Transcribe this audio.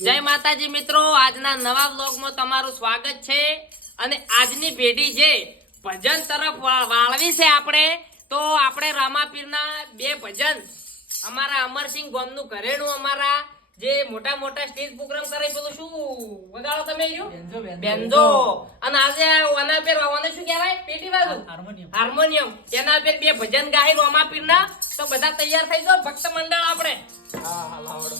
જય માતાજી મિત્રો, આજના નવા વ્લોગમાં તમારું સ્વાગત છે. અને આજની પેઢી જે ભજન તરફ વાળવી છે આપણે, તો આપણે રામાપીરના બે ભજન અમારા અમરસિંહ ગોમનું ઘરેણું અમારા જે મોટા મોટા સ્ટેજ પ્રોગ્રામ કરે પેલું શું વગાડો તમે બેન્જો, અને આજે ઓના પેર ઓને શું કહેવાય પેટી બાજુ હાર્મોનિયમ, એના પેર બે ભજન ગાય રામાપીરના. તો બધા તૈયાર થઈ જાઓ ભક્ત મંડળ આપણે. હા હા લાવડો.